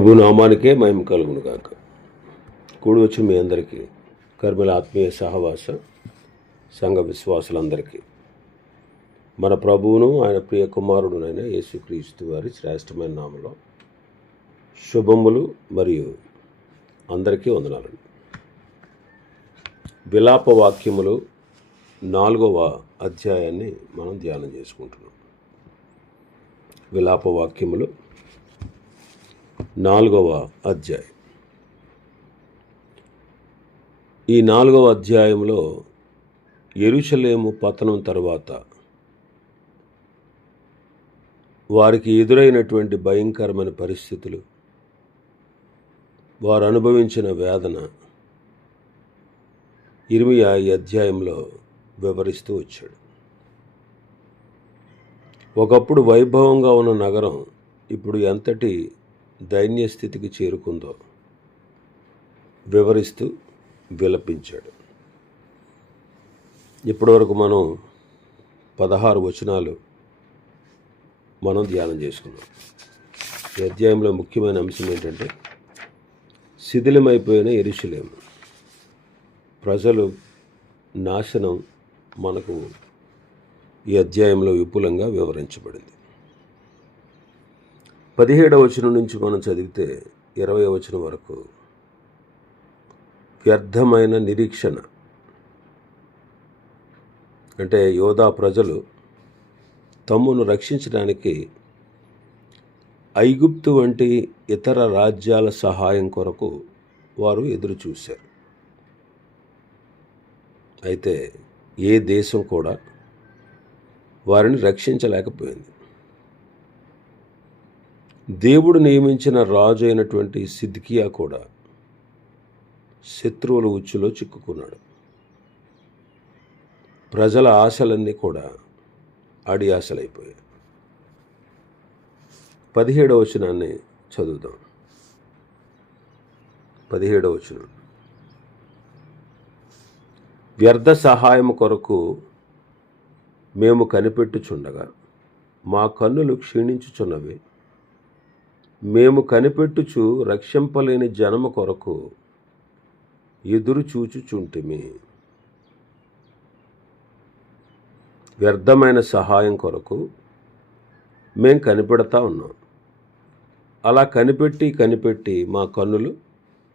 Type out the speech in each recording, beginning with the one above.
ప్రభు నామానికే మహిమ కలుగును గాక. కూడి వచ్చి మీ అందరికీ కర్మల ఆత్మీయ సహవాస సంఘ విశ్వాసులందరికీ మన ప్రభువును ఆయన ప్రియ కుమారుడునైన యేసుక్రీస్తు వారి శ్రేష్టమైన నామలో శుభములు మరియు అందరికీ వందనాలండి. విలాప వాక్యములు 4వ అధ్యాయాన్ని మనం ధ్యానం చేసుకుంటున్నాం. విలాప వాక్యములు 4వ అధ్యాయం. ఈ 4వ అధ్యాయంలో యెరూషలేము పతనం తర్వాత వారికి ఎదురైనటువంటి భయంకరమైన పరిస్థితులు, వారు అనుభవించిన వేదన యిర్మీయా ఈ అధ్యాయంలో వివరిస్తూ వచ్చాడు. ఒకప్పుడు వైభవంగా ఉన్న నగరం ఇప్పుడు ఎంతటి దైన్య స్థితికి చేరుకుందో వివరిస్తూ విలపించాడు. ఇప్పటివరకు మనం 16 వచనాలు మనం ధ్యానం చేసుకున్నాం. ఈ అధ్యాయంలో ముఖ్యమైన అంశం ఏంటంటే శిథిలమైపోయిన యెరూషలేము, ప్రజలు నాశనం మనకు ఈ అధ్యాయంలో విపులంగా వివరించబడింది. 17వ వచనం నుంచి మనం చదివితే 20వ వచనం వరకు వ్యర్థమైన నిరీక్షణ, అంటే యోధా ప్రజలు తమ్మును రక్షించడానికి ఐగుప్తు వంటి ఇతర రాజ్యాల సహాయం కొరకు వారు ఎదురు చూశారు. అయితే ఏ దేశం కూడా వారిని రక్షించలేకపోయింది. దేవుడు నియమించిన రాజు అయినటువంటి సిద్కియా కూడా శత్రువుల ఉచ్చులో చిక్కుకున్నాడు. ప్రజల ఆశలన్నీ కూడా అడి ఆశలైపోయాయి. 17వ వచనాన్ని చదువుదాం. 17వ వచనం. వ్యర్థ సహాయం కొరకు మేము కనిపెట్టుచుండగా మా కన్నులు క్షీణించుచున్నవి. మేము కనిపెట్టుచు రక్షింపలేని జనము కొరకు ఎదురు చూచుచుంటిమి. వ్యర్థమైన సహాయం కొరకు మేము కనిపెడతా ఉన్నాం. అలా కనిపెట్టి మా కన్నులు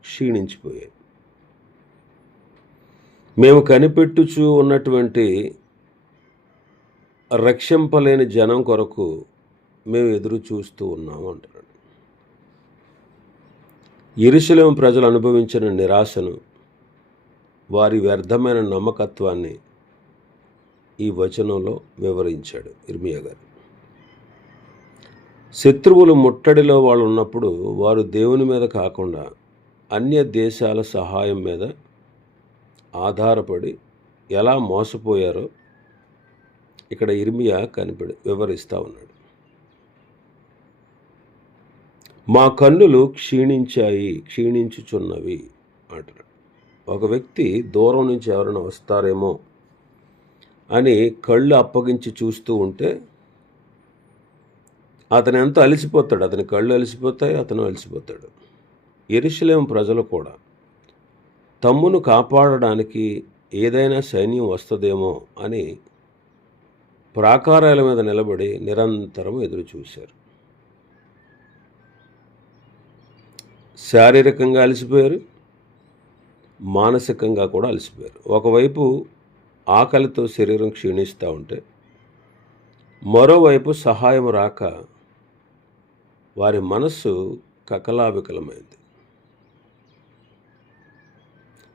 క్షీణించిపోయాయి. మేము కనిపెట్టుచు ఉన్నటువంటి రక్షింపలేని జనం కొరకు మేము ఎదురు చూస్తూ ఉన్నాము అంటున్నాడు. యెరూషలేము ప్రజలు అనుభవించిన నిరాశను, వారి వ్యర్థమైన నమ్మకత్వాన్ని ఈ వచనంలో వివరించాడు యిర్మీయా గారు. శత్రువులు ముట్టడిలో వాళ్ళు ఉన్నప్పుడు వారు దేవుని మీద కాకుండా అన్య దేశాల సహాయం మీద ఆధారపడి ఎలా మోసపోయారో ఇక్కడ యిర్మీయా వివరిస్తూ ఉన్నాడు. మా కన్నులు క్షీణించుచున్నవి అంటున్నాడు. ఒక వ్యక్తి దూరం నుంచి ఎవరైనా వస్తారేమో అని కళ్ళు అప్పగించి చూస్తూ ఉంటే అతను ఎంతో అలసిపోతాడు. అతని కళ్ళు అలసిపోతాయి, అతను అలసిపోతాడు. యెరూషలేము ప్రజలు కూడా తమ్మును కాపాడడానికి ఏదైనా సైన్యం వస్తుందేమో అని ప్రాకారాల మీద నిలబడి నిరంతరం ఎదురు చూశారు. శారీరకంగా అలసిపోయారు, మానసికంగా కూడా అలసిపోయారు. ఒకవైపు ఆకలితో శరీరం క్షీణిస్తూ ఉంటే, మరోవైపు సహాయం రాక వారి మనస్సు కకలావికలమైంది.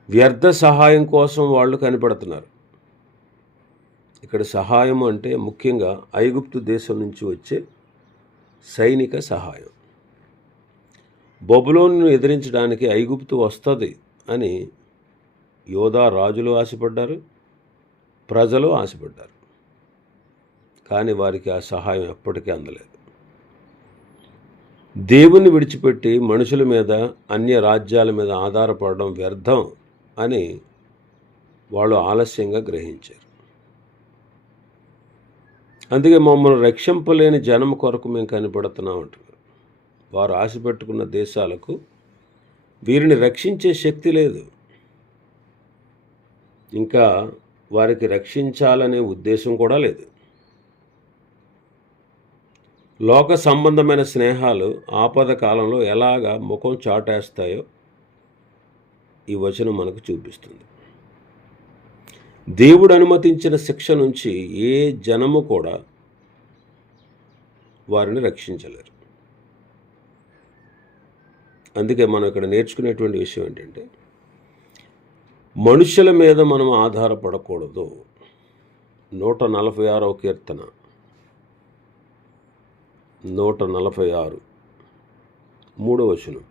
వ్యర్థ సహాయం కోసం వాళ్ళు కనిపెడుతున్నారు. ఇక్కడ సహాయం అంటే ముఖ్యంగా ఐగుప్తు దేశం నుంచి వచ్చే సైనిక సహాయం. బబులోనును ఎదిరించడానికి ఐగుప్తు వస్తుంది అని యోధా రాజులు ఆశపడ్డారు, ప్రజలు ఆశపడ్డారు. కానీ వారికి ఆ సహాయం ఎప్పటికీ అందలేదు. దేవుని విడిచిపెట్టి మనుషుల మీద, అన్య రాజ్యాల మీద ఆధారపడడం వ్యర్థం అని వాళ్ళు ఆలస్యంగా గ్రహించారు. అందుకే మమ్మల్ని రక్షింపలేని జనం కొరకు మేము కనిపెడుతున్నాం అంటున్నారు. వారు ఆశపెట్టుకున్న దేశాలకు వీరిని రక్షించే శక్తి లేదు. ఇంకా వారికి రక్షించాలనే ఉద్దేశం కూడా లేదు. లోక సంబంధమైన స్నేహాలు ఆపద కాలంలో ఎలాగా ముఖం చాటేస్తాయో ఈ వచనం మనకు చూపిస్తుంది. దేవుడు అనుమతించిన శిక్ష నుంచి ఏ జనము కూడా వారిని రక్షించలేరు. అందుకే మనం ఇక్కడ నేర్చుకునేటువంటి విషయం ఏంటంటే, మనుషుల మీద మనం ఆధారపడకూడదు. 146వ కీర్తన 146 3వ వచనం.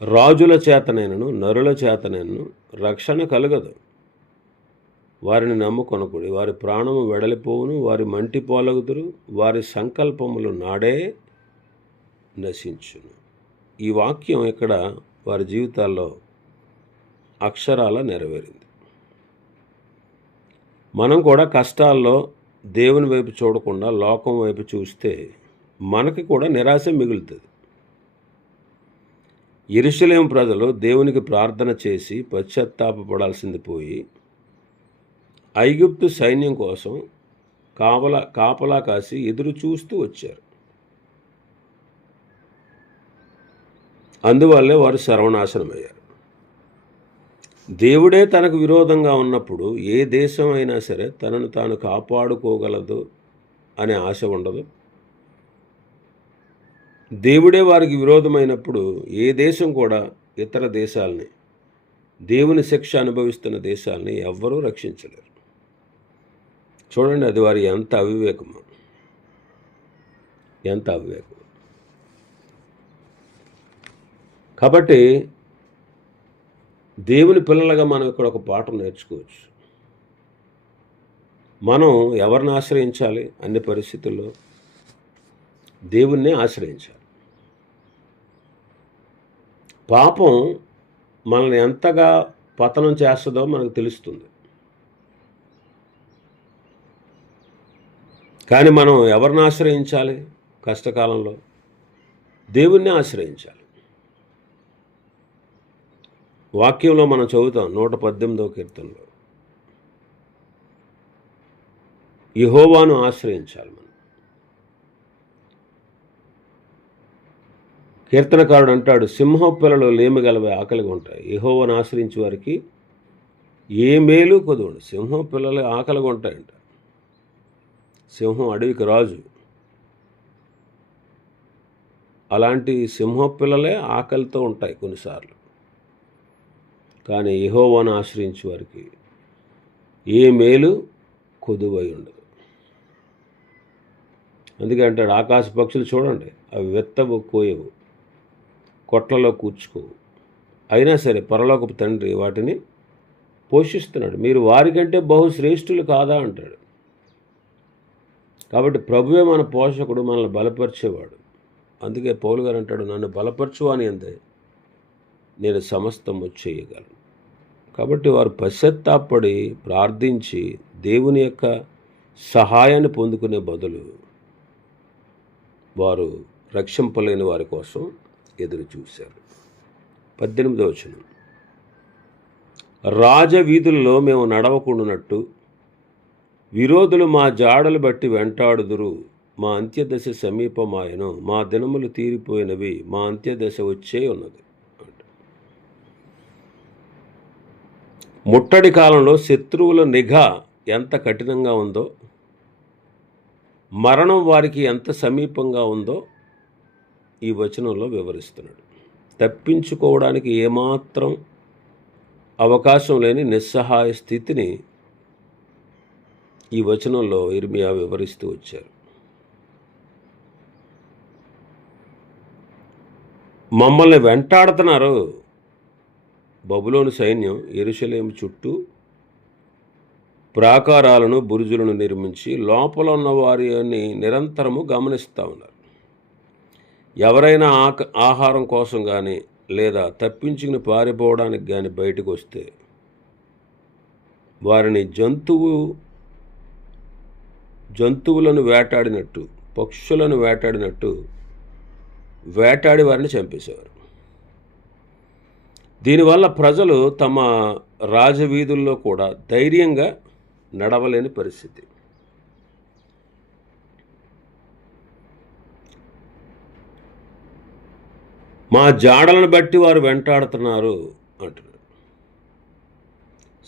రాజుల చేతనైనను నరుల చేతనైనను రక్షణ కలగదు. వారిని నమ్ముకొనకుడి. వారి ప్రాణము వెడలిపోవును, వారి మంటి పోలగుదురు, వారి సంకల్పములు నాడే నశించును. ఈ వాక్యం ఇక్కడ వారి జీవితాల్లో అక్షరాల నెరవేరింది. మనం కూడా కష్టాల్లో దేవుని వైపు చూడకుండా లోకం వైపు చూస్తే మనకి కూడా నిరాశ మిగులుతుంది. యెరూషలేము ప్రజలు దేవునికి ప్రార్థన చేసి పశ్చాత్తాపపడాల్సింది పోయి ఐగుప్తు సైన్యం కోసం కాపలా కాసి ఎదురు చూస్తూ వచ్చారు. అందువల్లే వారు సర్వనాశనమయ్యారు. దేవుడే తనకు విరోధంగా ఉన్నప్పుడు ఏ దేశం అయినా సరే తనను తాను కాపాడుకోగలదు అనే ఆశ ఉండదు. దేవుడే వారికి విరోధమైనప్పుడు ఏ దేశం కూడా ఇతర దేశాలని, దేవుని శిక్ష అనుభవిస్తున్న దేశాలని ఎవ్వరూ రక్షించలేరు. చూడండి, అది వారి ఎంత అవివేకము. కాబట్టి దేవుని పిల్లలుగా మనం ఇక్కడ ఒక పాఠం నేర్చుకోవచ్చు. మనం ఎవరిని ఆశ్రయించాలి? అన్ని పరిస్థితుల్లో దేవుణ్ణే ఆశ్రయించాలి. పాపం మనల్ని ఎంతగా పతనం చేస్తుందో మనకు తెలుస్తుంది. కానీ మనం ఎవరిని ఆశ్రయించాలి? కష్టకాలంలో దేవుణ్ణి ఆశ్రయించాలి. వాక్యంలో మనం చదువుతాం 118వ కీర్తనలో, యెహోవాను ఆశ్రయించాలి మనం. కీర్తనకారుడు అంటాడు, సింహం పిల్లలు లేమిగలవే ఆకలిగా ఉంటాయి, యెహోవాను ఆశ్రయించే వారికి ఏ మేలు కొదువుడు. సింహం పిల్లలు ఆకలిగా ఉంటాయంట. సింహం అడవికి రాజు. అలాంటి సింహం పిల్లలే ఆకలితో ఉంటాయి కొన్నిసార్లు. కానీ యెహోవాను ఆశ్రయించే వారికి ఏ మేలు కొదువై ఉండదు. అందుకే అంటాడు, ఆకాశ పక్షులు చూడండి, అవి వెత్తవు, కోయవు, కొట్లలో కూర్చుకోవు, అయినా సరే పరలోకపు తండ్రి వాటిని పోషిస్తున్నాడు. మీరు వారికంటే బహుశ్రేష్ఠులు కాదా అంటాడు. కాబట్టి ప్రభువే మన పోషకుడు, మనల్ని బలపరిచేవాడు. అందుకే పౌలు గారు అంటాడు, నన్ను బలపరచువాని అందే నేను సమస్తము చేయగలను. కాబట్టి వారు పశ్చాత్తాపడి ప్రార్థించి దేవుని యొక్క సహాయాన్ని పొందుకునే బదులు వారు రక్షింపలేని వారి కోసం ఎదురు చూశారు. 18వ వచనం. రాజవీధుల్లో మేము నడవకుండానట్టు విరోధులు మా జాడలు బట్టి వెంటాడుదురు. మా అంత్యదశ సమీపమాయను, మా దినములు తీరిపోయినవి, మా అంత్యదశ వచ్చే ఉన్నది. ముట్టడి కాలంలో శత్రువుల నిఘా ఎంత కఠినంగా ఉందో, మరణం వారికి ఎంత సమీపంగా ఉందో ఈ వచనంలో వివరిస్తున్నాడు. తప్పించుకోవడానికి ఏమాత్రం అవకాశం లేని నిస్సహాయ స్థితిని ఈ వచనంలో ఇర్మియా వివరిస్తూ వచ్చారు. మమ్మల్ని వెంటాడుతున్నారు. బబులోను సైన్యం యెరూషలేము చుట్టూ ప్రాకారాలను, బురుజులను నిర్మించి లోపల ఉన్న వారిని నిరంతరము గమనిస్తూ ఉన్నారు. ఎవరైనా ఆహారం కోసం కానీ లేదా తప్పించుకుని పారిపోవడానికి కానీ బయటకు వస్తే వారిని జంతువులను వేటాడినట్టు, పక్షులను వేటాడినట్టు వేటాడి వారిని చంపేసేవారు. దీనివల్ల ప్రజలు తమ రాజవీధుల్లో కూడా ధైర్యంగా నడవలేని పరిస్థితి. మా జాడలను బట్టి వారు వెంటాడుతున్నారు అంటున్నారు.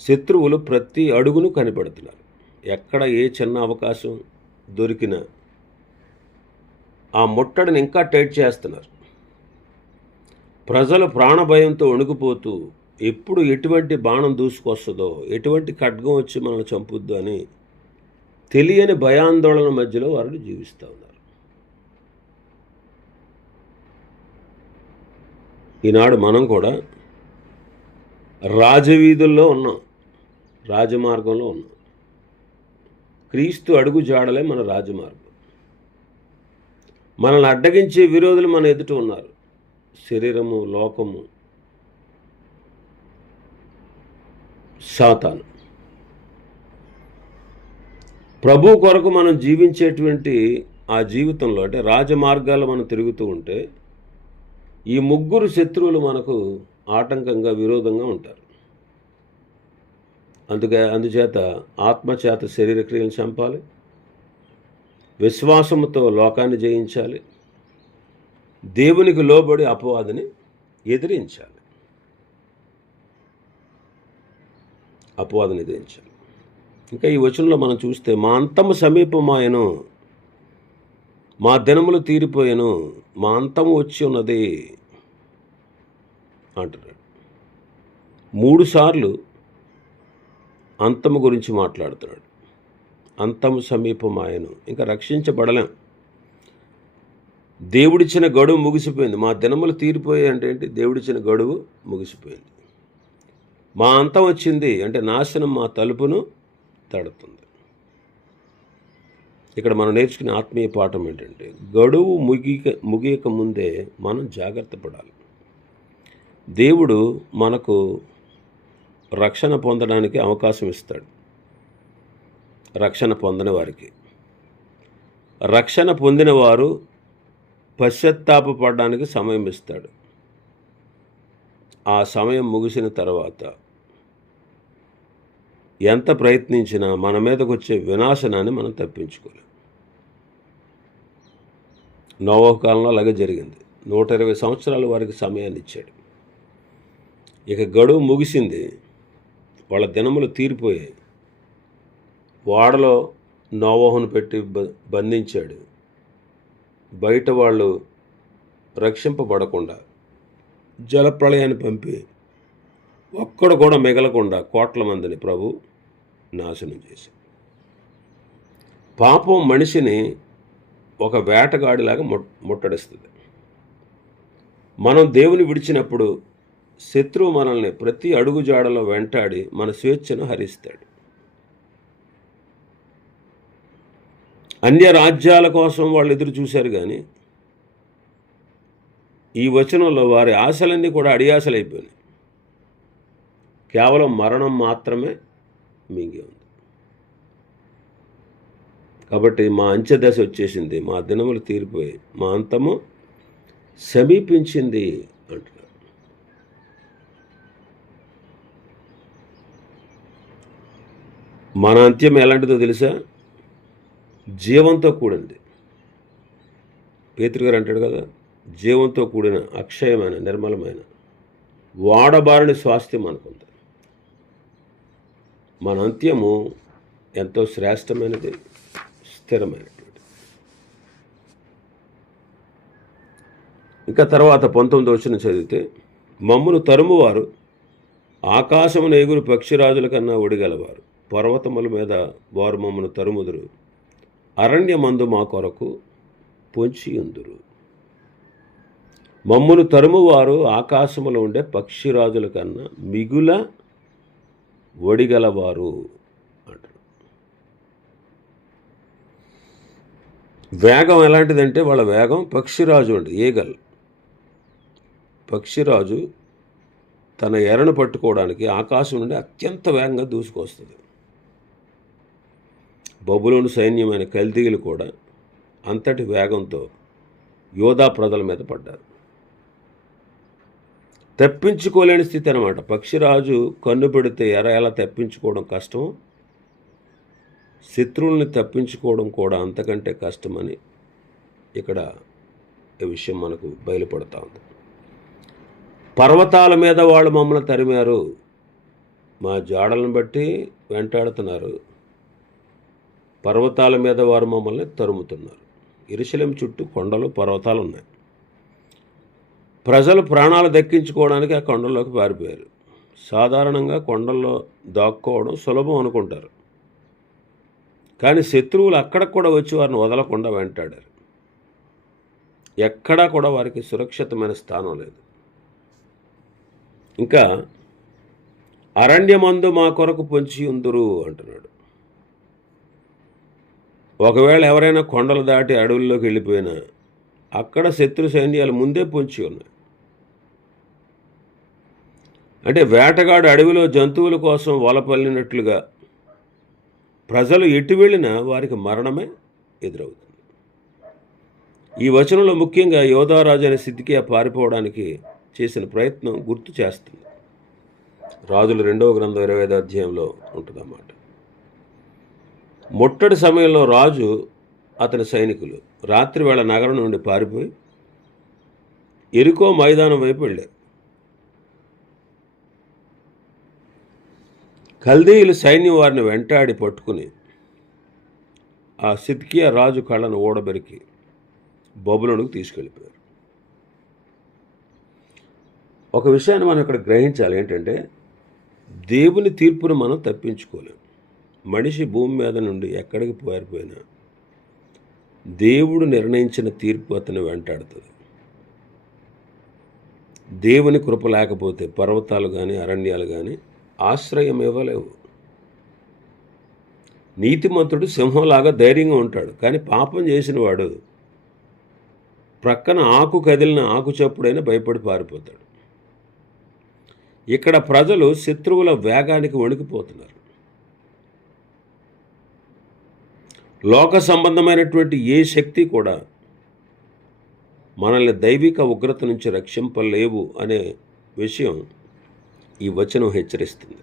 శత్రువులు ప్రతి అడుగును కనిపెడుతున్నారు. ఎక్కడ ఏ చిన్న అవకాశం దొరికినా ఆ ముట్టడిని ఇంకా టైట్ చేస్తున్నారు. ప్రజలు ప్రాణభయంతో వణుకుపోతూ ఎప్పుడు ఎటువంటి బాణం దూసుకొస్తుందో, ఎటువంటి ఖడ్గం వచ్చి మనల్ని చంపుద్దో అని తెలియని భయాందోళన మధ్యలో వారు జీవిస్తూ ఉన్నారు. ఈనాడు మనం కూడా రాజవీధుల్లో ఉన్నాం, రాజమార్గంలో ఉన్నాం. క్రీస్తు అడుగు జాడలే మన రాజమార్గం. మనల్ని అడ్డగించే విరోధులు మన ఎదుట ఉన్నారు. శరీరము, లోకము, సాతాను. ప్రభు కొరకు మనం జీవించేటువంటి ఆ జీవితంలో, అంటే రాజమార్గాల్లో మనం తిరుగుతూ ఉంటే ఈ ముగ్గురు శత్రువులు మనకు ఆటంకంగా, విరోధంగా ఉంటారు. అందుచేత ఆత్మచేత శరీర క్రియలు చంపాలి, విశ్వాసముతో లోకాన్ని జయించాలి, దేవునికి లోబడి అపవాదిని ఎదిరించాలి. ఇంకా ఈ వచనంలో మనం చూస్తే, మా అంతము సమీపమాయను, మా దినములు తీరిపోయాను, మా అంతము వచ్చి ఉన్నది అంటున్నాడు. 3 సార్లు అంతము గురించి మాట్లాడుతున్నాడు. అంతము సమీపమాయను, ఇంకా రక్షించబడలేం. దేవుడిచ్చిన గడువు ముగిసిపోయింది. మా దినములు తీరిపోయాయి అంటే ఏంటి? దేవుడిచ్చిన గడువు ముగిసిపోయింది. మా అంతం వచ్చింది అంటే నాశనం మా తలుపును తడుతుంది. ఇక్కడ మనం నేర్చుకునే ఆత్మీయ పాఠం ఏంటంటే, గడువు ముగియక ముందే మనం జాగ్రత్త పడాలి. దేవుడు మనకు రక్షణ పొందడానికి అవకాశం ఇస్తాడు. రక్షణ పొందని వారికి, రక్షణ పొందిన వారు పశ్చాత్తాపపడడానికి సమయం ఇస్తాడు. ఆ సమయం ముగిసిన తర్వాత ఎంత ప్రయత్నించినా మన మీదకు వచ్చే వినాశనాన్ని మనం తప్పించుకోలేం. నోవహు కాలంలో అలాగే జరిగింది. 120 సంవత్సరాలు వారికి సమయాన్ని ఇచ్చాడు. ఇక గడువు ముగిసింది, వాళ్ళ దినములు తీరిపోయాయి. వాడలో నోవహును పెట్టి బంధించాడు. బయట వాళ్ళు రక్షింపబడకుండా జలప్రళయాన్ని పంపి ఒక్కడు కూడా మిగలకుండా కోట్ల మందిని ప్రభు నాశనం చేశాడు. పాపం మనిషిని ఒక వేటగాడిలాగా ముట్టడిస్తుంది. మనం దేవుని విడిచినప్పుడు శత్రువు మనల్ని ప్రతి అడుగు జాడలో వెంటాడి మన స్వేచ్ఛను హరిస్తాడు. అన్య రాజ్యాల కోసం వాళ్ళు ఎదురు చూశారు, కానీ ఈ వచనంలో వారి ఆశలన్నీ కూడా అడియాసలైపోయినాయి. కేవలం మరణం మాత్రమే మింగి ఉంది. కాబట్టి మా అంచె దశ వచ్చేసింది, మా దినములు తీరిపోయి, మా అంతము సమీపించింది అంటున్నారు. మన అంత్యం ఎలాంటిదో తెలుసా? జీవంతో కూడింది. పేతురు గారు అంటాడు కదా, జీవంతో కూడిన అక్షయమైన నిర్మలమైన వాడబారిన స్వాస్థ్యం అనుకుంది. మన అంత్యము ఎంతో శ్రేష్టమైనది, స్థిరమైనటువంటి. ఇంకా తర్వాత 19వ వచనం చదివితే, మమ్మును తరుమువారు ఆకాశమున ఎగురు పక్షిరాజుల కన్నా ఒడిగలవారు, పర్వతముల మీద వారు మమ్మను తరుముదురు, అరణ్యమందు మా కొరకు పొంచియుందురు. మమ్మును తరుమువారు ఆకాశములో ఉండే పక్షిరాజుల కన్నా మిగుల ఒడిగలవారు అంటారు. వేగం ఎలాంటిదంటే, వాళ్ళ వేగం పక్షిరాజు అండి, ఈగల్. పక్షిరాజు తన ఎరను పట్టుకోవడానికి ఆకాశం నుండి అత్యంత వేగంగా దూసుకొస్తుంది. బబులోను సైన్యమైన కల్దీయులు కూడా అంతటి వేగంతో యోధా ప్రజల మీద పడ్డారు. తప్పించుకోలేని స్థితి అనమాట. పక్షిరాజు కన్ను పెడితే ఎలా తప్పించుకోవడం కష్టం, శత్రువుల్ని తప్పించుకోవడం కూడా అంతకంటే కష్టమని ఇక్కడ ఈ విషయం మనకు బయలుపడతా ఉంది. పర్వతాల మీద వాళ్ళు మమ్మల్ని తరిమారు, మా జాడలను బట్టి వెంటాడుతున్నారు, పర్వతాల మీద వారు మమ్మల్ని తరుముతున్నారు. యెరూషలేము చుట్టూ కొండలు, పర్వతాలు ఉన్నాయి. ప్రజలు ప్రాణాలు దక్కించుకోవడానికి ఆ కొండల్లోకి పారిపోయారు. సాధారణంగా కొండల్లో దాక్కోవడం సులభం అనుకుంటారు, కానీ శత్రువులు అక్కడికి కూడా వచ్చి వారిని వదలకుండా వెంటాడారు. ఎక్కడా కూడా వారికి సురక్షితమైన స్థానం లేదు. ఇంకా అరణ్యమందు మా కొరకు పొంచి ఉందురు అంటున్నాడు. ఒకవేళ ఎవరైనా కొండలు దాటి అడవుల్లోకి వెళ్ళిపోయినా అక్కడ శత్రు సైన్యాలు ముందే పొంచి ఉన్నాయి. అంటే వేటగాడు అడవిలో జంతువుల కోసం వలపల్లినట్లుగా ప్రజలు ఎటు వెళ్ళినా వారికి మరణమే ఎదురవుతుంది. ఈ వచనంలో ముఖ్యంగా యోధారాజు అనే సిద్కియా పారిపోవడానికి చేసిన ప్రయత్నం గుర్తు చేస్తుంది. రాజుల 2వ గ్రంథం 25వ అధ్యాయంలో ఉంటుందన్నమాట. ముట్టడి సమయంలో రాజు అతని సైనికులు రాత్రి వేళ నగరం నుండి పారిపోయి ఎరికో మైదానం వైపు వెళ్ళారు. కల్దీయులు సైన్యం వారిని వెంటాడి పట్టుకుని ఆ సిద్కియా రాజు కళ్ళను ఓడబెరికి బబులోనుకు తీసుకెళ్ళిపోయారు. ఒక విషయాన్ని మనం ఇక్కడ గ్రహించాలి, ఏంటంటే దేవుని తీర్పును మనం తప్పించుకోలేం. మనిషి భూమి మీద నుండి ఎక్కడికి పారిపోయినా దేవుడు నిర్ణయించిన తీర్పు అతను వెంటాడుతుంది. దేవుని కృప లేకపోతే పర్వతాలు కానీ అరణ్యాలు కానీ ఆశ్రయం ఇవ్వలేవు. నీతిమంతుడు సింహంలాగా ధైర్యంగా ఉంటాడు, కానీ పాపం చేసిన వాడు ప్రక్కన ఆకు కదిలిన ఆకు చప్పుడైనా భయపడి పారిపోతాడు. ఇక్కడ ప్రజలు శత్రువుల వేగానికి వణికిపోతున్నారు. లోక సంబంధమైనటువంటి ఏ శక్తి కూడా మనల్ని దైవిక ఉగ్రత నుంచి రక్షింపలేవు అనే విషయం ఈ వచనం హెచ్చరిస్తుంది.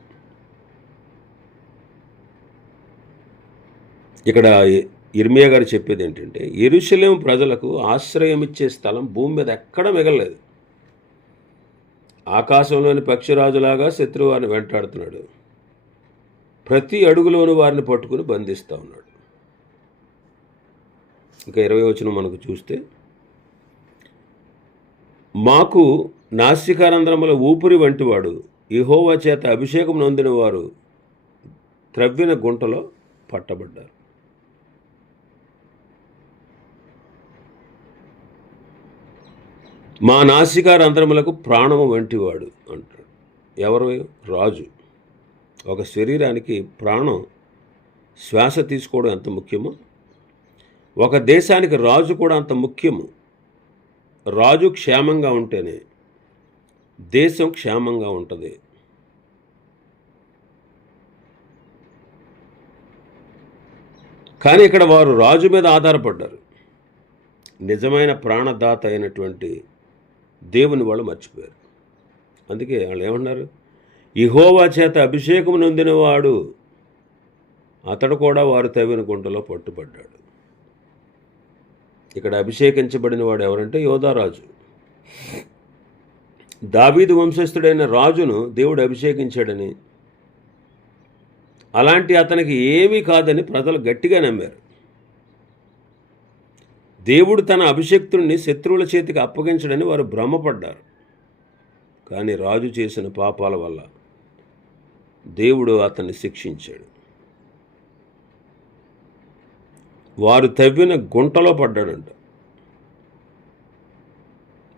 ఇక్కడ ఇర్మియా గారు చెప్పేది ఏంటంటే, యెరూషలేము ప్రజలకు ఆశ్రయం ఇచ్చే స్థలం భూమి మీద ఎక్కడ మిగలలేదు. ఆకాశంలోని పక్షిరాజులాగా శత్రువు వారిని వెంటాడుతున్నాడు. ప్రతి అడుగులోనూ వారిని పట్టుకుని బంధిస్తూ ఉన్నాడు. ఇంకా 20వ వచనం మనకు చూస్తే, మాకు నాసికారంధ్రముల ఊపిరి వంటివాడు యెహోవా చేత అభిషేకం నొందిన వారు త్రవ్విన గుంటలో పట్టబడ్డారు. మా నాసికారంధ్రములకు ప్రాణము వంటివాడు అంటాడు. ఎవరు? రాజు. ఒక శరీరానికి ప్రాణం, శ్వాస తీసుకోవడం ఎంత ముఖ్యమో ఒక దేశానికి రాజు కూడా అంత ముఖ్యము. రాజు క్షేమంగా ఉంటేనే దేశం క్షేమంగా ఉంటుంది. కానీ ఇక్కడ వారు రాజు మీద ఆధారపడ్డారు. నిజమైన ప్రాణదాత అయినటువంటి దేవుని వాళ్ళు మర్చిపోయారు. అందుకే వాళ్ళు ఏమన్నారు? యెహోవా చేత అభిషేకం నొందినవాడు అతడు కూడా వారు తవ్విన గుంటలో పట్టుబడ్డాడు. ఇక్కడ అభిషేకించబడిన వాడు ఎవరంటే యోధారాజు. దావీదు వంశస్థుడైన రాజును దేవుడు అభిషేకించాడని, అలాంటి అతనికి ఏమీ కాదని ప్రజలు గట్టిగా నమ్మారు. దేవుడు తన అభిషేక్తుడిని శత్రువుల చేతికి అప్పగించడని వారు భ్రమపడ్డారు. కానీ రాజు చేసిన పాపాల వల్ల దేవుడు అతన్ని శిక్షించాడు. వారు తవ్విన గుంటలో పడ్డాడంట.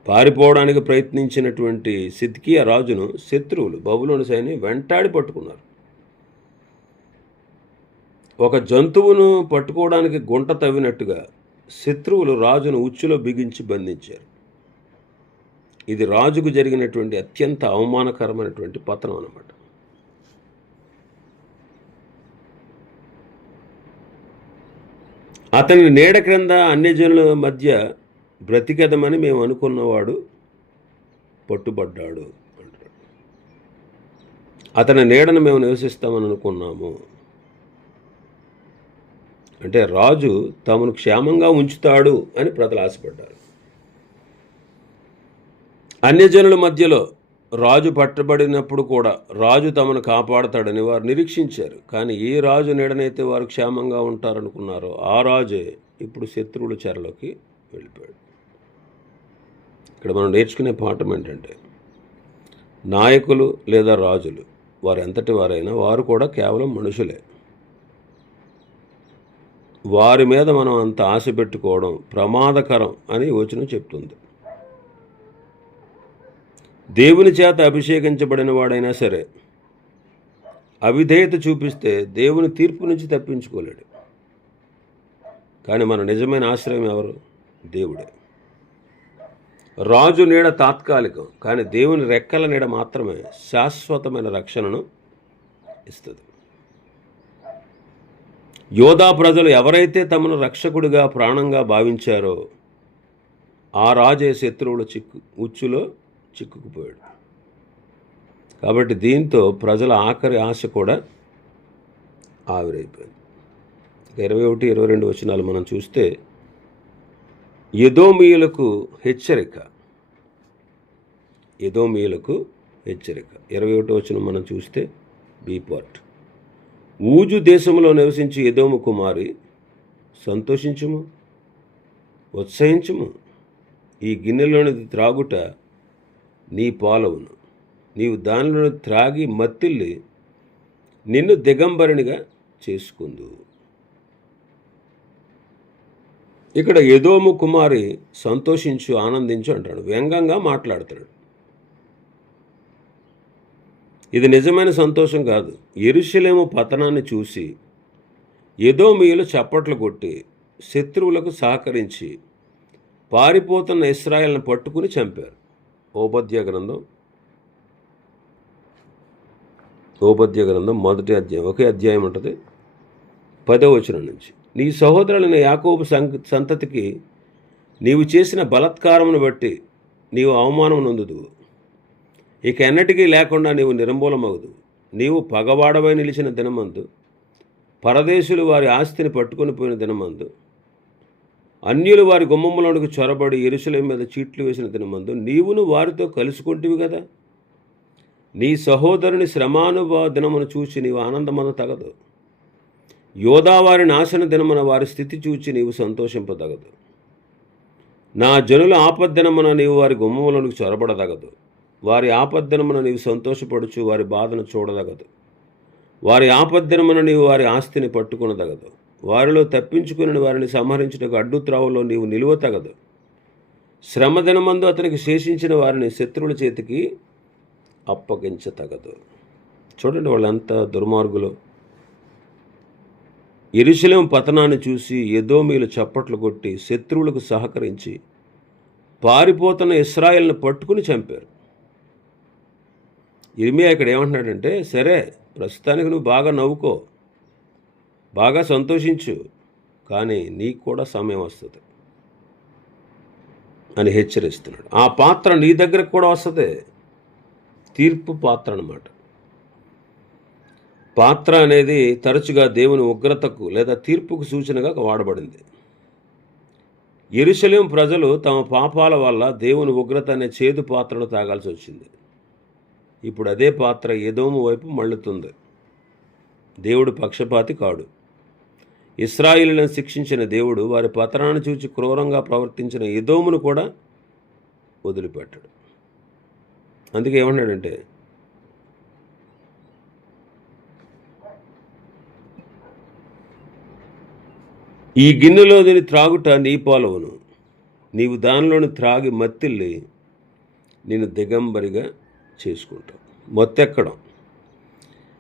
పారిపోవడానికి ప్రయత్నించినటువంటి సిద్కియా రాజును శత్రువులు బబులోను సైన్యం వెంటాడి పట్టుకున్నారు. ఒక జంతువును పట్టుకోవడానికి గుంట తవ్వినట్టుగా శత్రువులు రాజును ఉచ్చులో బిగించి బంధించారు. ఇది రాజుకు జరిగినటువంటి అత్యంత అవమానకరమైనటువంటి పతనం అన్నమాట. అతని నీడ క్రింద అన్యజనుల మధ్య బ్రతికెదమని మేము అనుకున్నవాడు పట్టుబడ్డాడు అంటాడు. అతని నీడను మేము నివసిస్తామని అనుకున్నాము. అంటే రాజు తమను క్షేమంగా ఉంచుతాడు అని ప్రజలు ఆశపడ్డారు. అన్యజనుల మధ్యలో రాజు పట్టబడినప్పుడు కూడా రాజు తమను కాపాడతాడని వారు నిరీక్షించారు. కానీ ఏ రాజు నీడనైతే వారు క్షేమంగా ఉంటారనుకున్నారో ఆ రాజే ఇప్పుడు శత్రువుల చెరలోకి వెళ్ళిపోయాడు. ఇక్కడ మనం నేర్చుకునే పాఠం ఏంటంటే, నాయకులు లేదా రాజులు వారు ఎంతటి వారైనా వారు కూడా కేవలం మనుషులే. వారి మీద మనం అంత ఆశ పెట్టుకోవడం ప్రమాదకరం అని వచనం చెప్తుంది. దేవుని చేత అభిషేకించబడిన వాడైనా సరే అవిధేయత చూపిస్తే దేవుని తీర్పు నుంచి తప్పించుకోలేడు. కానీ మన నిజమైన ఆశ్రయం ఎవరు? దేవుడే. రాజు నీడ తాత్కాలికం, కానీ దేవుని రెక్కల నీడ మాత్రమే శాశ్వతమైన రక్షణను ఇస్తుంది. యోధా ప్రజలు ఎవరైతే తమను రక్షకుడిగా ప్రాణంగా భావించారో ఆ రాజే శత్రువుల ఉచ్చులో చిక్కుకుపోయాడు. కాబట్టి దీంతో ప్రజల ఆఖరి ఆశ కూడా ఆవిరైపోయింది. 21, 22 వచనాలు మనం చూస్తే, ఎదోమీయులకు హెచ్చరిక. 21 వచనం మనం చూస్తే బి పార్ట్. ఊజు దేశంలో నివసించి ఎదోము కుమారి, సంతోషించుము, ఉత్సహించుము. ఈ గిన్నెలోనిది త్రాగుట నీ పాలవును. నీవు దానిలో త్రాగి మత్తిల్లి నిన్ను దిగంబరునిగా చేసుకుందు. ఇక్కడ ఎదోము కుమారి సంతోషించు, ఆనందించు అంటాడు. వ్యంగ్యంగా మాట్లాడతాడు. ఇది నిజమైన సంతోషం కాదు. యెరూషలేము పతనాన్ని చూసి ఎదోమీయులు చప్పట్లు కొట్టి శత్రువులకు సహకరించి పారిపోతున్న ఇశ్రాయేలును పట్టుకుని చంపారు. ఓబద్య గ్రంథం 1వ అధ్యాయం, ఒకే అధ్యాయం ఉంటుంది, 10వ వచనం నుంచి. నీ సహోదరులైన యాకోబు సంతతికి నీవు చేసిన బలాత్కారమును బట్టి నీవు అవమానం నొందుదువు. ఇక ఎన్నటికీ లేకుండా నీవు నిర్మూలమగుదు. నీవు పగవాడవై నిలిచిన దినమందు, పరదేశులు వారి ఆస్తిని పట్టుకొని పోయిన దినమందు, అన్యులు వారి గుమ్మములోనికి చొరబడి యెరూషలేము మీద చీట్లు వేసిన దినమందు నీవును వారితో కలుసుకుంటివి కదా. నీ సహోదరుని శ్రమానుభవ దినమును చూచి నీవు ఆనందమన తగదు. యోధా వారి నాశన దినమున వారి స్థితి చూచి నీవు సంతోషింపదగదు. నా జనుల ఆపద్దినమున నీవు వారి గుమ్మములోనికి చొరబడదగదు. వారి ఆపద్దినమున నీవు సంతోషపడుచు వారి బాధను చూడదగదు. వారి ఆపద్దినమున నీవు వారి ఆస్తిని పట్టుకునదగదు. వారిలో తప్పించుకుని వారిని సంహరించుటకు అడ్డుత్రావులో నీవు నిలువ తగదు. శ్రమదినమందు అతనికి శేషించిన వారిని శత్రువుల చేతికి అప్పగించతగదు. చూడండి వాళ్ళు ఎంత దుర్మార్గులు. యెరూషలేము పతనాన్ని చూసి ఎదోమీయులు చప్పట్లు కొట్టి శత్రువులకు సహకరించి పారిపోతున్న ఇశ్రాయేలును పట్టుకుని చంపారు. ఇర్మియా ఇక్కడ ఏమంటున్నాడంటే, సరే ప్రస్తుతానికి నువ్వు బాగా నవ్వుకో, బాగా సంతోషించు, కానీ నీకు కూడా సమయం వస్తుంది అని హెచ్చరిస్తున్నాడు. ఆ పాత్ర నీ దగ్గరకు కూడా వస్తుంది. తీర్పు పాత్ర అన్నమాట. పాత్ర అనేది తరచుగా దేవుని ఉగ్రతకు లేదా తీర్పుకు సూచనగా వాడబడింది. యెరూషలేము ప్రజలు తమ పాపాల వల్ల దేవుని ఉగ్రత అనే చేదు పాత్రను తాగాల్సి వచ్చింది. ఇప్పుడు అదే పాత్ర ఎదోము వైపు మళ్ళుతుంది. దేవుడు పక్షపాతి కాడు. ఇశ్రాయేలులను శిక్షించిన దేవుడు వారి పతనాన్ని చూచి క్రూరంగా ప్రవర్తించిన ఎదోమును కూడా వదిలిపెట్టాడు. అందుకే ఏమన్నాడంటే, ఈ గిన్నెలోని త్రాగుట నీ పాలవును. నీవు దానిలోని త్రాగి మత్తిల్లి నేను దిగంబరిగా చేసుకుంటావు. మొత్తెక్కడం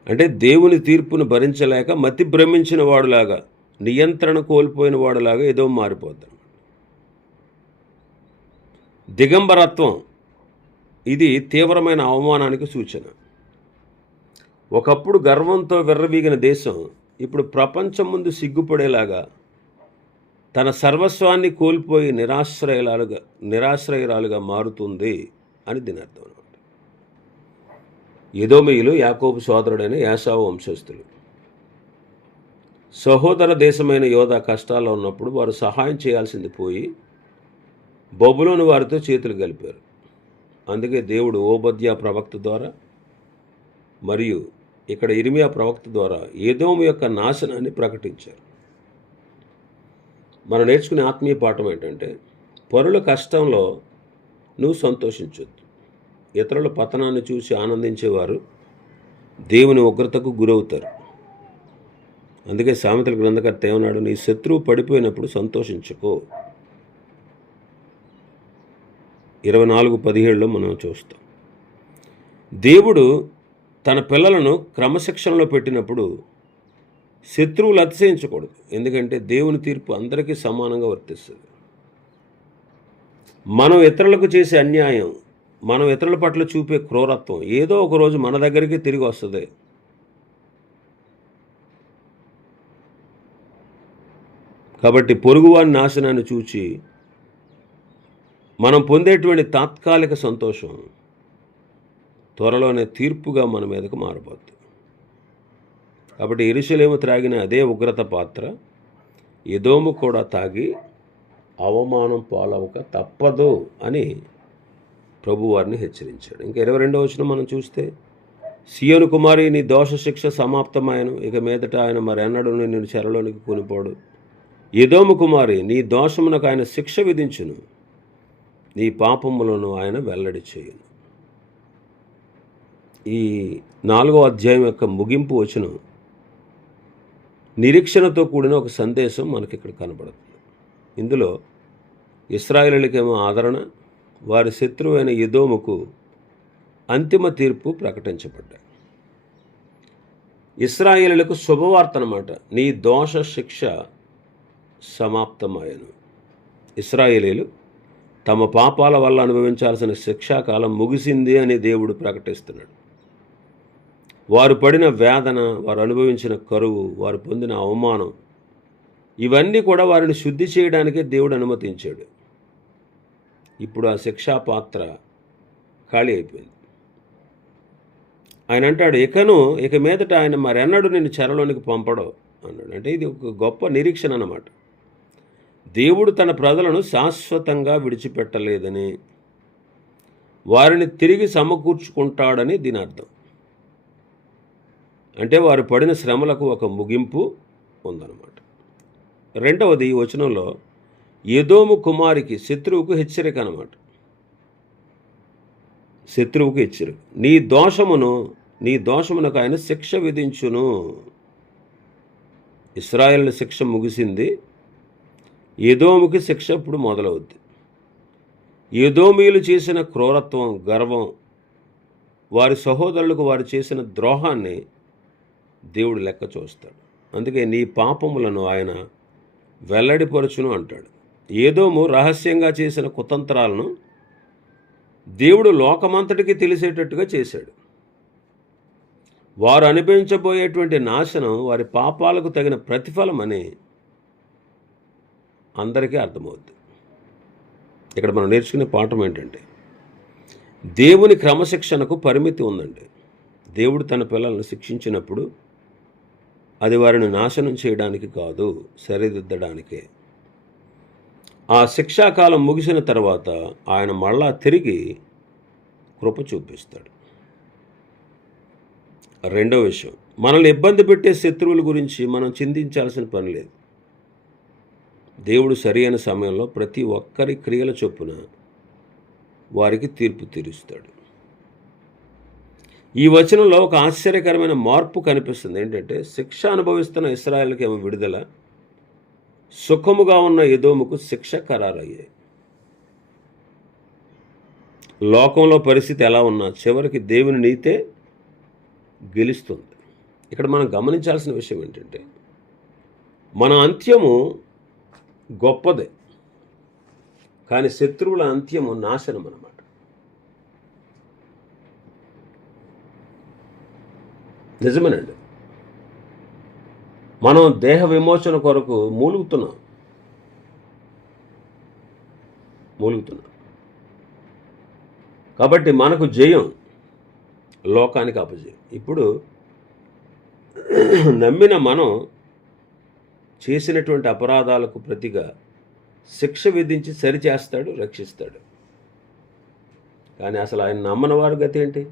అంటే దేవుని తీర్పును భరించలేక మతి భ్రమించిన వాడులాగా, నియంత్రణ కోల్పోయిన వాడులాగా ఏదో మారిపోతాం. దిగంబరత్వం ఇది తీవ్రమైన అవమానానికి సూచన. ఒకప్పుడు గర్వంతో విర్రవీగిన దేశం ఇప్పుడు ప్రపంచం ముందు సిగ్గుపడేలాగా తన సర్వస్వాన్ని కోల్పోయి నిరాశ్రయురాలుగా మారుతుంది అని దీని అర్థం అనమాట. ఎదోమీయులు యాకోబు సోదరుడైన యాసావు వంశస్థులు. సహోదర దేశమైన యోధా కష్టాల్లో ఉన్నప్పుడు వారు సహాయం చేయాల్సింది పోయి బబులోను వారితో చేతులు కలిపారు. అందుకే దేవుడు ఓబద్యా ప్రవక్త ద్వారా మరియు ఇక్కడ ఇర్మియా ప్రవక్త ద్వారా ఎదోము యొక్క నాశనాన్ని ప్రకటించారు. మనం నేర్చుకునే ఆత్మీయ పాఠం ఏంటంటే, పరుల కష్టంలో నువ్వు సంతోషించొద్దు. ఇతరుల పతనాన్ని చూసి ఆనందించేవారు దేవుని ఉగ్రతకు గురవుతారు. అందుకే సామెతల గ్రంథకర్త ఏమన్నాడు, నీ శత్రువు పడిపోయినప్పుడు సంతోషించుకో. 24:17 మనం చూస్తాం. దేవుడు తన పిల్లలను క్రమశిక్షణలో పెట్టినప్పుడు శత్రువులు అతిశయించకూడదు. ఎందుకంటే దేవుని తీర్పు అందరికీ సమానంగా వర్తిస్తుంది. మనం ఇతరులకు చేసే అన్యాయం, మనం ఇతరుల పట్ల చూపే క్రూరత్వం ఏదో ఒక రోజు మన దగ్గరికి తిరిగి వస్తుంది. కాబట్టి పొరుగువాని నాశనాన్ని చూచి మనం పొందేటువంటి తాత్కాలిక సంతోషం త్వరలోనే తీర్పుగా మన మీదకు మారబోతుంది. కాబట్టి యెరూషలేము త్రాగిన అదే ఉగ్రత పాత్ర ఎదోము కూడా తాగి అవమానం పాలవక తప్పదు అని ప్రభువారిని హెచ్చరించాడు. ఇంకా 22వ వచనం మనం చూస్తే, సియోను కుమారి నీ దోష శిక్ష సమాప్తమాయను, ఇక మీదట ఆయన మరెన్నడూ నిన్ను చెరలోనికి కొనిపోడు. ఎదోము కుమారి నీ దోషమునకు ఆయన శిక్ష విధించును, నీ పాపములను ఆయన వెల్లడి చేయును. ఈ 4వ అధ్యాయం యొక్క ముగింపు వచనం నిరీక్షణతో కూడిన ఒక సందేశం మనకి ఇక్కడ కనబడుతుంది. ఇందులో ఇశ్రాయేలీయులకేమో ఆదరణ, వారి శత్రువైన ఎదోముకు అంతిమ తీర్పు ప్రకటించబడ్డాయి. ఇశ్రాయేలీయులకు శుభవార్త అన్నమాట, నీ దోష శిక్ష సమాప్తమాయను. ఇశ్రాయేలీయులు తమ పాపాల వల్ల అనుభవించాల్సిన శిక్షాకాలం ముగిసింది అని దేవుడు ప్రకటిస్తున్నాడు. వారు పడిన వేదన, వారు అనుభవించిన కరువు, వారు పొందిన అవమానం, ఇవన్నీ కూడా వారిని శుద్ధి చేయడానికే దేవుడు అనుమతించాడు. ఇప్పుడు ఆ శిక్షా పాత్ర ఖాళీ అయిపోయింది. ఆయన అంటాడు, ఇక మీదట ఆయన మరెన్నడూ నిన్ను చెరలోనికి పంపడో అన్నాడు. అంటే ఇది ఒక గొప్ప నిరీక్షణ అన్నమాట. దేవుడు తన ప్రజలను శాశ్వతంగా విడిచిపెట్టలేదని, వారిని తిరిగి సమకూర్చుకుంటాడని దీని అర్థం. అంటే వారు పడిన శ్రమలకు ఒక ముగింపు ఉందన్నమాట. రెండవది ఈ వచనంలో ఎదోము కుమారికి శత్రువుకు హెచ్చరిక అన్నమాట. శత్రువుకు హెచ్చరిక, నీ దోషమునకు ఆయన శిక్ష విధించును. ఇశ్రాయేలు శిక్ష ముగిసింది, ఎదోముకి శిక్ష ఇప్పుడు మొదలవుద్ది. ఎదోమీయులు చేసిన క్రూరత్వం, గర్వం, వారి సహోదరులకు వారు చేసిన ద్రోహాన్ని దేవుడు లెక్క చూస్తాడు. అందుకే నీ పాపములను ఆయన వెల్లడిపరచును అంటాడు. ఎదోము రహస్యంగా చేసిన కుతంత్రాలను దేవుడు లోకమంతటికి తెలిసేటట్టుగా చేశాడు. వారు అనుభవించబోయేటువంటి నాశనం వారి పాపాలకు తగిన ప్రతిఫలం అని అందరికీ అర్థమవుద్ది. ఇక్కడ మనం నేర్చుకునే పాఠం ఏంటంటే, దేవుని క్రమశిక్షణకు పరిమితి ఉందండి. దేవుడు తన పిల్లలను శిక్షించినప్పుడు అది వారిని నాశనం చేయడానికి కాదు, సరిదిద్దడానికే. ఆ శిక్షాకాలం ముగిసిన తర్వాత ఆయన మళ్ళా తిరిగి కృప చూపిస్తాడు. రెండవ విషయం, మనల్ని ఇబ్బంది పెట్టే శత్రువుల గురించి మనం చింతించాల్సిన పని లేదు. దేవుడు సరైన సమయంలో ప్రతి ఒక్కరి క్రియల చొప్పున వారికి తీర్పు తీరుస్తాడు. ఈ వచనంలో ఒక ఆశ్చర్యకరమైన మార్పు కనిపిస్తుంది. ఏంటంటే, శిక్ష అనుభవిస్తున్న ఇశ్రాయేలుకి ఏమో విడుదల, సుఖముగా ఉన్న ఎదోముకు శిక్ష ఖరారయ్యాయి. లోకంలో పరిస్థితి ఎలా ఉన్నా చివరికి దేవుని నీతే గెలుస్తుంది. ఇక్కడ మనం గమనించాల్సిన విషయం ఏంటంటే, మన అంత్యము గొప్పదే, కానీ శత్రువుల అంత్యము నాశనం అన్నమాట. నిజమేనండి. మనం దేహ విమోచన కొరకు మూలుగుతున్నాం, మూలుగుతున్నాం. కాబట్టి మనకు జయం, లోకానికి అపజయం. ఇప్పుడు నమ్మిన మనం చేసినటువంటి అపరాధాలకు ప్రతిగా శిక్ష విధించి సరిచేస్తాడు, రక్షిస్తాడు. కానీ అసలు ఆయన నమ్మని వారి గతి ఏంటి?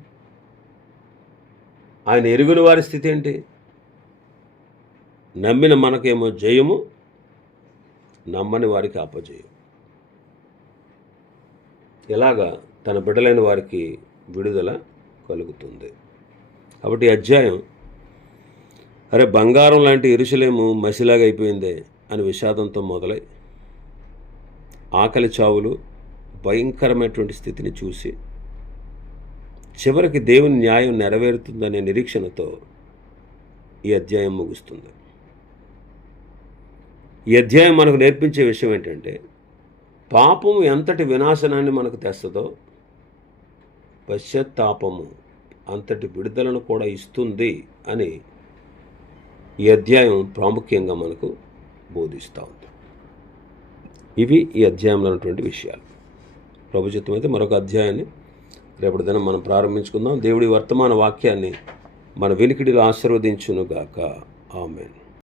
ఆయన ఎరుగుని వారి స్థితి ఏంటి? నమ్మిన మనకేమో జయము, నమ్మని వారికి అపజయం. ఇలాగా తన బిడ్డలైన వారికి విడుదల కలుగుతుంది. కాబట్టి అధ్యాయం అరే బంగారం లాంటి యెరూషలేము మసిలాగా అయిపోయిందే అని విషాదంతో మొదలై ఆకలి చావులు భయంకరమైనటువంటి స్థితిని చూసి చివరికి దేవుని న్యాయం నెరవేరుతుందనే నిరీక్షణతో ఈ అధ్యాయం ముగుస్తుంది. ఈ అధ్యాయం మనకు నేర్పించే విషయం ఏంటంటే పాపము ఎంతటి వినాశనాన్ని మనకు తెస్తుందో పశ్చాత్తాపము అంతటి విడుదలను కూడా ఇస్తుంది అని ఈ అధ్యాయం ప్రాముఖ్యంగా మనకు బోధిస్తూ ఉంది. ఇవి ఈ అధ్యాయంలో ఉన్నటువంటి విషయాలు. ప్రభు చిత్తమైతే మరొక అధ్యాయాన్ని రేపటి దినం మనం ప్రారంభించుకుందాం. దేవుడి వర్తమాన వాక్యాన్ని మన వినికిడిలో ఆశీర్వదించునుగాక. ఆమేన్.